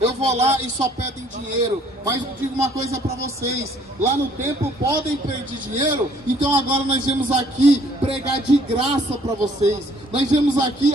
Eu vou lá e só pedem dinheiro. Mas eu digo uma coisa para vocês: lá no templo podem pedir dinheiro, então agora nós viemos aqui pregar de graça para vocês. Nós viemos aqui,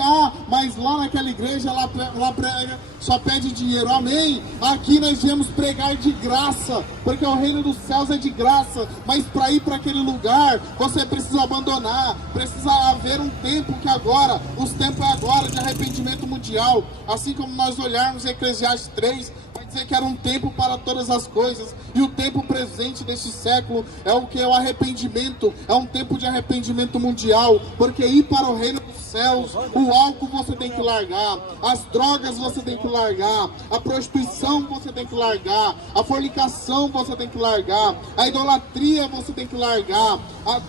mas lá naquela igreja, lá prega, só pede dinheiro. Amém? Aqui nós viemos pregar de graça, porque o reino dos céus é de graça. Mas para ir para aquele lugar, você precisa abandonar. Precisa haver um tempo que agora, os tempos é agora de arrependimento mundial. Assim como nós olharmos em Eclesiastes 3, vai dizer que era um tempo para todas as coisas. E o tempo presente deste século é o que? É o arrependimento. É um tempo de arrependimento mundial. Porque ir para o reino dos céus, o álcool você tem que largar, as drogas você tem que largar, a prostituição você tem que largar, a fornicação você tem que largar, a idolatria você tem que largar,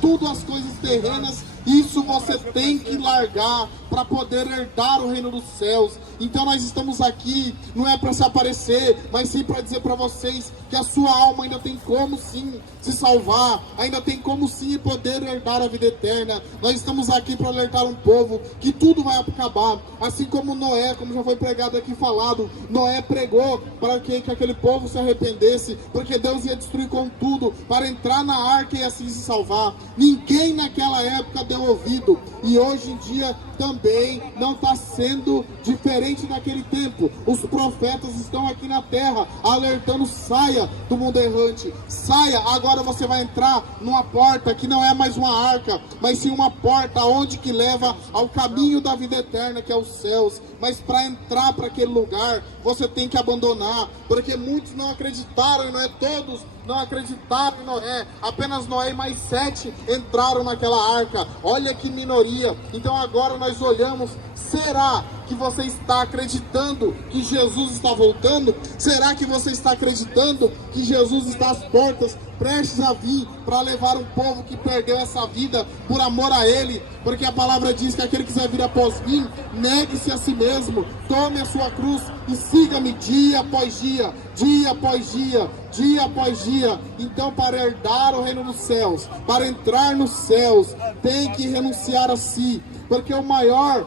tudo as coisas terrenas, isso você tem que largar para poder herdar o reino dos céus. Então nós estamos aqui, não é para se aparecer, mas sim para dizer para vocês que a sua alma ainda tem como sim se salvar, ainda tem como sim poder herdar a vida eterna. Nós estamos aqui para alertar um povo que tudo vai acabar, assim como Noé, como já foi pregado aqui, falado, Noé pregou para que aquele povo se arrependesse, porque Deus ia destruir com tudo, para entrar na arca e assim se salvar. Ninguém naquela época deu ouvido, e hoje em dia também não está sendo diferente naquele tempo. Os profetas estão aqui na terra alertando: saia do mundo errante, saia, agora você vai entrar numa porta que não é mais uma arca, mas sim uma porta onde que leva ao caminho da vida eterna, que é os céus. Mas para entrar para aquele lugar, você tem que abandonar, porque muitos não acreditaram, e não é todos não acreditaram em Noé, apenas Noé e mais 7 entraram naquela arca. Olha que minoria. Então agora nós olhamos: será que você está acreditando que Jesus está voltando? Será que você está acreditando que Jesus está às portas, prestes a vir para levar um povo que perdeu essa vida por amor a Ele? Porque a palavra diz que aquele que quiser vir após mim, negue-se a si mesmo, tome a sua cruz e siga-me dia após dia, dia após dia, dia após dia. Então, para herdar o reino dos céus, para entrar nos céus, tem que renunciar a si, porque o maior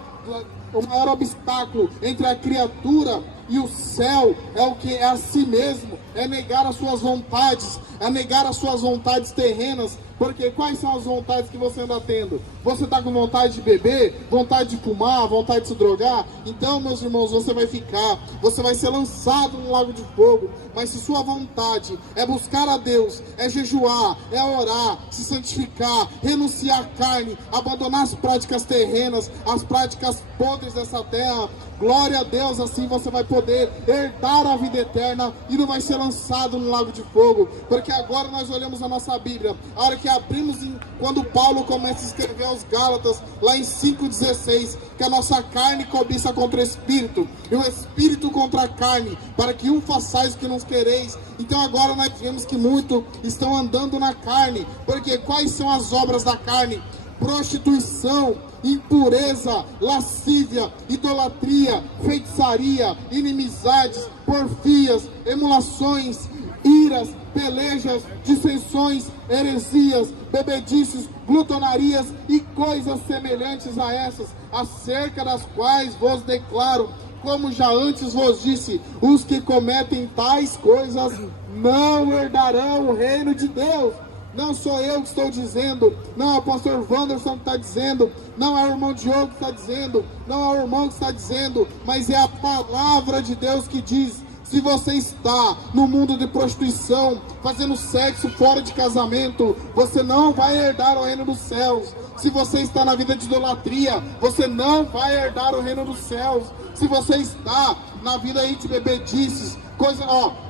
obstáculo entre a criatura e o céu é o que? É a si mesmo, é negar as suas vontades, é negar as suas vontades terrenas. Porque quais são as vontades que você anda tendo? Você está com vontade de beber, vontade de fumar, vontade de se drogar? Então, meus irmãos, você vai ser lançado no lago de fogo. Mas se sua vontade é buscar a Deus, é jejuar, é orar, se santificar, renunciar à carne, abandonar as práticas terrenas, as práticas podres dessa terra, glória a Deus, assim você vai poder herdar a vida eterna e não vai ser lançado no lago de fogo. Porque agora nós olhamos a nossa Bíblia, a hora que abrimos, quando Paulo começa a escrever aos Gálatas, lá em 5,16, que a nossa carne cobiça contra o Espírito, e o Espírito contra a carne, para que um façais o que não quereis. Então agora nós vemos que muitos estão andando na carne, porque quais são as obras da carne? Prostituição, impureza, lascívia, idolatria, feitiçaria, inimizades, porfias, emulações, iras, pelejas, dissensões, heresias, bebedices, glutonarias e coisas semelhantes a essas, acerca das quais vos declaro, como já antes vos disse, os que cometem tais coisas não herdarão o reino de Deus. Não sou eu que estou dizendo, não é o pastor Wanderson que está dizendo, não é o irmão Diogo que está dizendo, não é o irmão que está dizendo, mas é a palavra de Deus que diz: se você está no mundo de prostituição, fazendo sexo fora de casamento, você não vai herdar o reino dos céus. Se você está na vida de idolatria, você não vai herdar o reino dos céus. Se você está na vida aí de bebedices,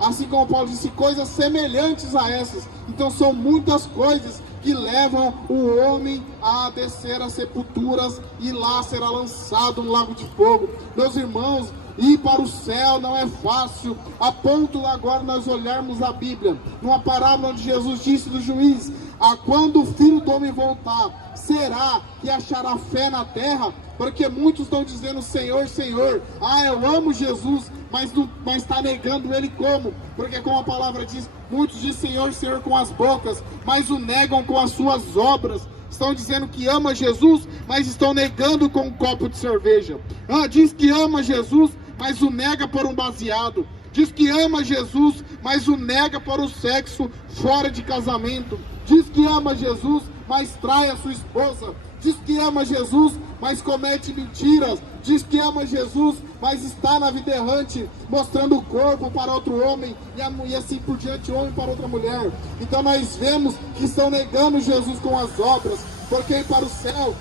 assim como Paulo disse, coisas semelhantes a essas. Então são muitas coisas que levam o homem a descer às sepulturas e lá será lançado no lago de fogo. Meus irmãos, ir para o céu não é fácil, a ponto agora nós olharmos a Bíblia, numa parábola onde Jesus disse do juiz: quando o Filho do Homem voltar, será que achará fé na terra? Porque muitos estão dizendo: Senhor, Senhor, eu amo Jesus, mas está negando Ele como? Porque como a palavra diz, muitos dizem Senhor, Senhor com as bocas, mas o negam com as suas obras. Estão dizendo que ama Jesus, mas estão negando com um copo de cerveja. Diz que ama Jesus, mas o nega por um baseado. Diz que ama Jesus, mas o nega por o sexo fora de casamento. Diz que ama Jesus, mas trai a sua esposa. Diz que ama Jesus, mas comete mentiras. Diz que ama Jesus, mas está na vida errante, mostrando o corpo para outro homem e assim por diante, homem para outra mulher. Então nós vemos que estão negando Jesus com as obras, porque ir para o céu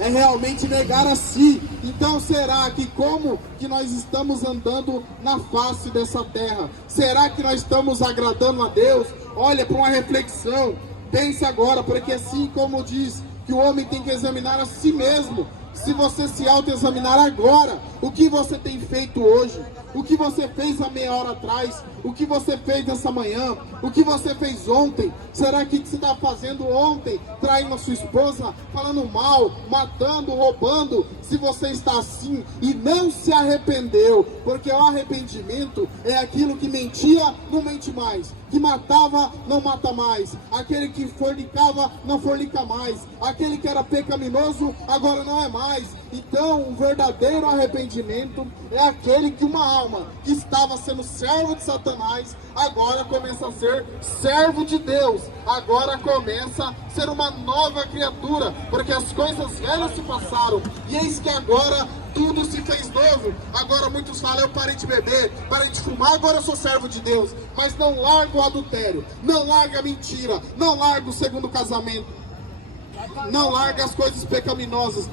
é realmente negar a si. Então será que como que nós estamos andando na face dessa terra? Será que nós estamos agradando a Deus? Olha, para uma reflexão, pense agora, porque assim como diz que o homem tem que examinar a si mesmo, se você se autoexaminar agora, o que você tem feito hoje? O que você fez há meia hora atrás? O que você fez nessa manhã? O que você fez ontem? Será que você está fazendo ontem? Traindo a sua esposa? Falando mal? Matando? Roubando? Se você está assim e não se arrependeu, porque o arrependimento é aquilo que mentia, não mente mais. Que matava, não mata mais. Aquele que fornicava, não fornica mais. Aquele que era pecaminoso, agora não é mais. Então, o verdadeiro arrependimento é aquele que uma alma que estava sendo servo de Satanás, agora começa a ser servo de Deus. Agora começa a ser uma nova criatura, porque as coisas velhas se passaram, e eis que agora tudo se fez novo. Agora muitos falam, eu parei de beber, parei de fumar, agora eu sou servo de Deus. Mas não larga o adultério, não larga a mentira, não larga o segundo casamento, não larga as coisas pecaminosas.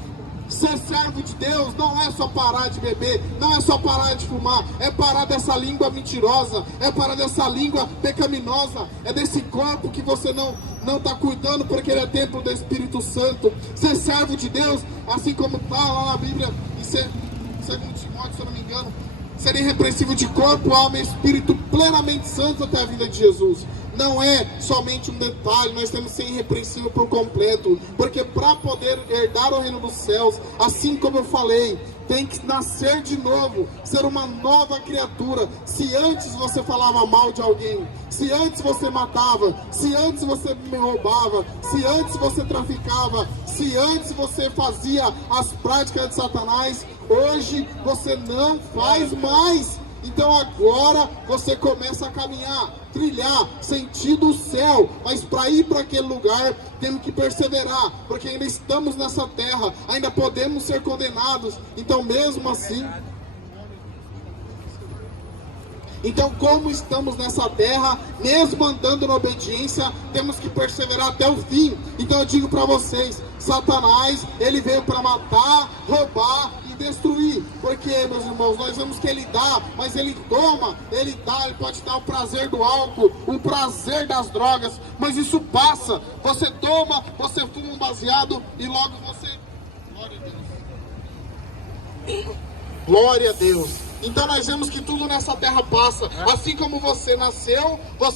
Ser servo de Deus não é só parar de beber, não é só parar de fumar, é parar dessa língua mentirosa, é parar dessa língua pecaminosa, é desse corpo que você não está cuidando porque ele é templo do Espírito Santo. Ser servo de Deus, assim como fala lá na Bíblia, em 2 Timóteo, se eu não me engano, ser irrepreensível de corpo, alma e espírito, plenamente santos até a vinda de Jesus. Não é somente um detalhe, nós temos que ser irrepreensível por completo, porque para poder herdar o reino dos céus, assim como eu falei, tem que nascer de novo, ser uma nova criatura. Se antes você falava mal de alguém, se antes você matava, se antes você roubava, se antes você traficava, se antes você fazia as práticas de Satanás, hoje você não faz mais. Então agora você começa a caminhar, trilhar, sentido o céu. Mas para ir para aquele lugar, temos que perseverar, porque ainda estamos nessa terra, ainda podemos ser condenados. Então mesmo assim, como estamos nessa terra, mesmo andando na obediência, temos que perseverar até o fim. Então eu digo para vocês, Satanás, ele veio para matar, roubar e destruir. Porque, meus irmãos, nós vemos que ele dá, mas ele toma, ele dá, ele pode dar o prazer do álcool, o prazer das drogas, mas isso passa. Você toma, você fuma um baseado e logo você... Glória a Deus. Glória a Deus. Então nós vemos que tudo nessa terra passa. Assim como você nasceu, você